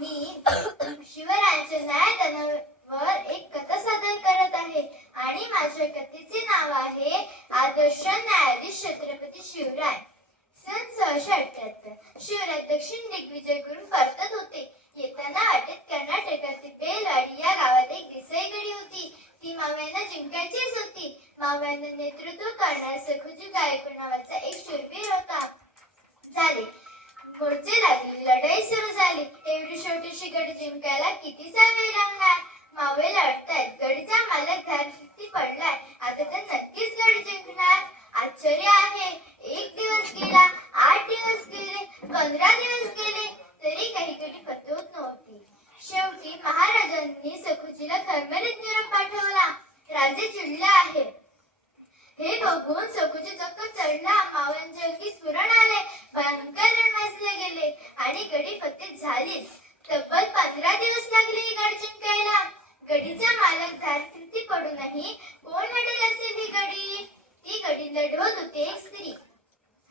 मी शिवरायांच्या न्यायदानावर एक कथा सादर करत आहे आणि माझ्या कथेचे नाव आहे आदर्श न्यायाधीश छत्रपती शिवराय. सन 1678. शिवराय दक्षिण दिग्विजय करून परतत होते. येताना वाटेत कर्नाटकातील बेलवाडी या गावात एक देसाई गडी होती. ती मावळ्यांना जिंकायचीच होती. मावळ्यांना नेतृत्व करणारा सखुजी गायकवाड नावाचा एक शूरवीर होता. झाले मोर्चे लागले, लढाई सुरू झाली. एवढी छोटीशी गडी जिंकायला कितीचा वेळ लागणार? मावळे लढतायत, गडीचा मालक धारती पडलाय. आता तर नक्कीच गडी जिंकणार. आश्चर्य आहे. 1 दिवस गेला, 8 दिवस गेले, 15 दिवस गेले, तरी काही गडी फतवत नव्हती. शेवटी महाराजांनी सखुजीला खरमरीत निरोप पाठवला. राजे चिडले आहे. हे बघून सखुजी चक्क चढला. मावळ्यांच्या अंगी स्फुरण आले. भयंकर रण वाजले गेले आणि गडी फतेत झाली. तब्बल 15 दिवस लागले ही गड जिंकायला. गडीचा मालक धारती पडूनही कोण लढेल असेल ही गडी? ती गडी लढवत होती एक स्त्री.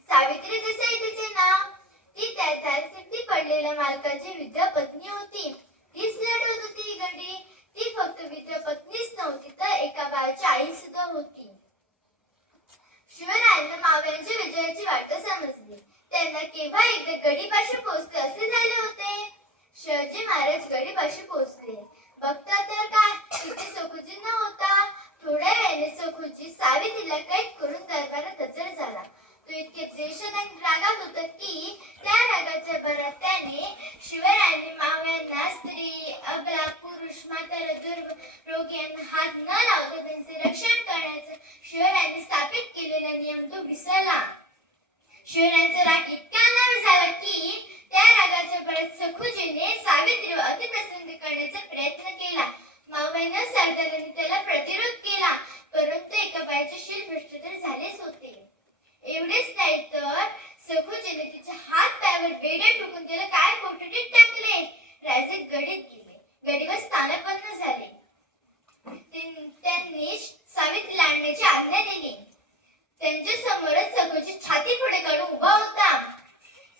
सावित्री देसाई तिचे नाव. ती त्या धारती पडलेल्या मालकाची विधवा पत्नी होती. तीच लढवत होती ही गडी. ती फक्त विधवा पत्नीच नव्हती तर एका बाळाची आई सुद्धा होती. शिवरायांना मावळ्यांच्या विजयाची वार्ता समजली. त्यांना केव्हा एकदा गडीपाशी पोहोचले असे झाले होते. शिवाजी महाराज गडीपाशी पोहोचले. बघता तर काय, तिथे सखुजी नव्हता. थोड्या वेळाने सखुजी सावित्रीला कैद करून दरबारात हजर झाला. तो इतके द्वेषात आणि रागात होता की त्या रागाच्या भरात त्याने शिवरायांनी मावळ्यांना स्त्री, अबला, पुरुष, म्हातारा, रोगी यांना हात न लावता त्यांचे रक्षण करण्याचा शिवरायांनी स्थापित केलेला नियम तो विसरला. शिवरायांचा राग इतका अनावर झाला की त्या रागाच्या भरात सखुजीने सावित्रीवर अतिप्रसंग करण्याचा प्रयत्न केला. मावळ्यांना सरदारांनी त्याला प्रतिरोध केला, परंतु एका बाईचे शिरभ्रष्ट तर झालेच होते. एवढेच नाही तर सखुजीने तिच्या हात पायावर बेड्या ठोकून त्याला काय कोठडीत टाकले. राजे गडीत गेले. गडीवर स्थानपन्न झाले. त्यांनी सावित्रीला आणण्याची आज्ञा दिली. त्यांच्या समोरच सखुजी छाती पुढे काढून उभा होता.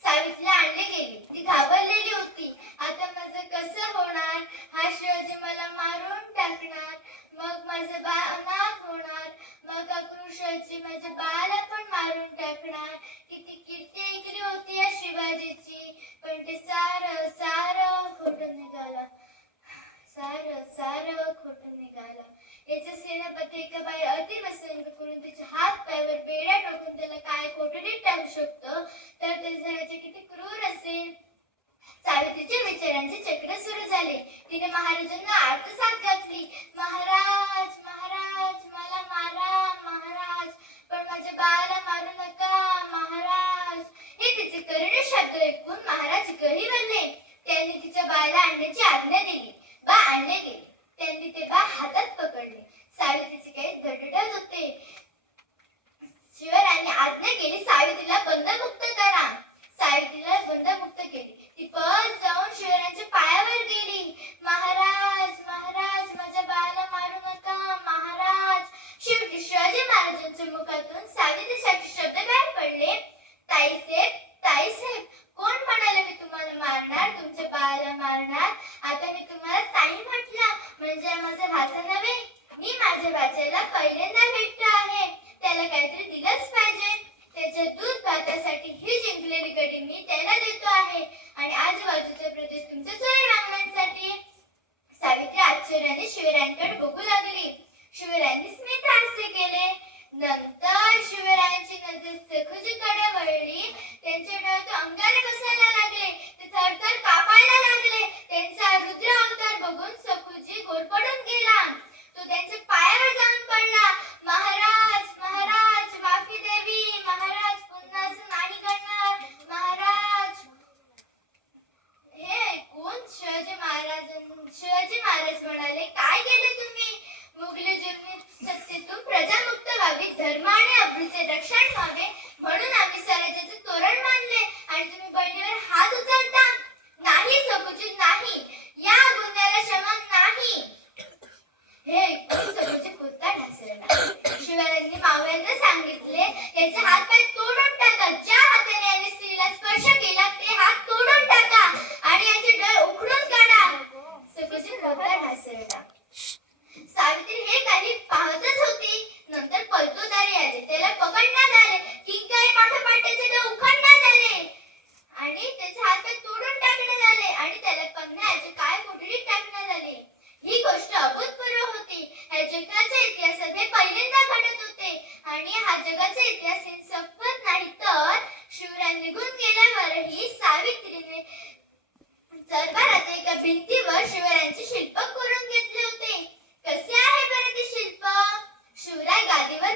सावित्रीला आणले गेले. ती घाबरलेली होती. आता माझं कसं होणार? हा शिवाजी मला मारून टाकणार. मग माझं बाळ अनाथ होणार. मग आक्रोशाची माझ्या बाळाला पण मारून टाकणार. किती कीर्ती ऐकली होती या शिवाजीची, पण ते सारं सारं खोटं निघालं. सारं खोटं निघालं. याच्या सेनापती एका बाई अतिप्रसंग करून तिच्या हात पायावर बेड्या टाकून त्याला काय कोठडीत टाकू शकतो, तर ते जराचे किती क्रूर असेल. सावित्रीच्या विचारांचे चक्र सुरू झाले. तिने महाराजांना आर्तसाद घातली. महाराज महाराज मला मारा महाराज, पण माझ्या बाळाला मारू नका महाराज. हे तिचे करुण शब्द ऐकून महाराज गहिवरले. त्यांनी तिच्या बाळाला आणण्याची आज्ञा दिली. बाळ आणले गेले. त्यांनी ते बाळ हातात पकडले. सावित्रीचे काही धडधडत होते. शिवरायांनी आज्ञा केली, सावित्रीला बंधमुक्त करा. सावित्रीला बंधमुक्त केली. ती पळत जाऊन शिवरायांच्या पायावर गेली. महाराज महाराज माझ्या बाळाला मारू नका महाराज. शेवटी शिवाजी महाराजांच्या मुखातून सावित्रीसाठी शब्द बाहेर पडले. ताईसाहेब कोण म्हणाले मी तुम्हाला मारणार, तुमच्या बाळाला मारणार? आता मी तुम्हाला ताई म्हटलं म्हणजे माझा भाचा नव्हे. मी माझ्या भाच्याला पहिल्यांदा भेटतो आहे. त्याला काहीतरी दिलंच पाहिजे. त्याच्या दूध भातासाठी ही जिंकलेली गडी मी त्याला देतो आहे आणि आजूबाजूचा प्रदेश तुमच्या चोरी मागण्यासाठी. सावित्री आश्चर्याने शिवरायांकडे बघू लागली. शिवरायांनी स्मित हास्य केले. नंतर शिवरायांची नजर सखुजीकडे वळली. त्यांच्या डोळ्यात अंगारे बसायला लागले. ते थरथर कापायला लागले. त्यांचा रुद्र अवतार बघून सखुजी गोडपडून गेला. तो त्यांच्या पायावर जाऊन पडला. महाराज महाराज माफी द्यावी महाराज, पुन्हा असं नाही करणार महाराज. हे ऐकून शिवाजी महाराज म्हणाले, काय केले तुम्ही? मुघली जुलमी सत्तेतून प्रजा मुक्त व्हावी, धर्म आणि अब्रूचे रक्षण व्हावे म्हणून आम्ही स्वराज्याचे तोरण मानले आणि तुम्ही बहिणीवर हात उचलता? नाही सखुजी नाही, या गुन्ह्याला क्षमा नाही. हे ऐकून सखुजी पुन्हा ढासळला. शिवरायांनी मावळ्यांना सांगितले, याचे हात पाय तोडून टाका. ज्या हाताने याने स्त्रीला स्पर्श केला ते हात तोडून टाका आणि याचे डोळे उघडून भिंतीवर शिवरायांचे शिल्प कोरून घेतले होते. कसे आहे बरं ते शिल्प? शिवराय गादीवर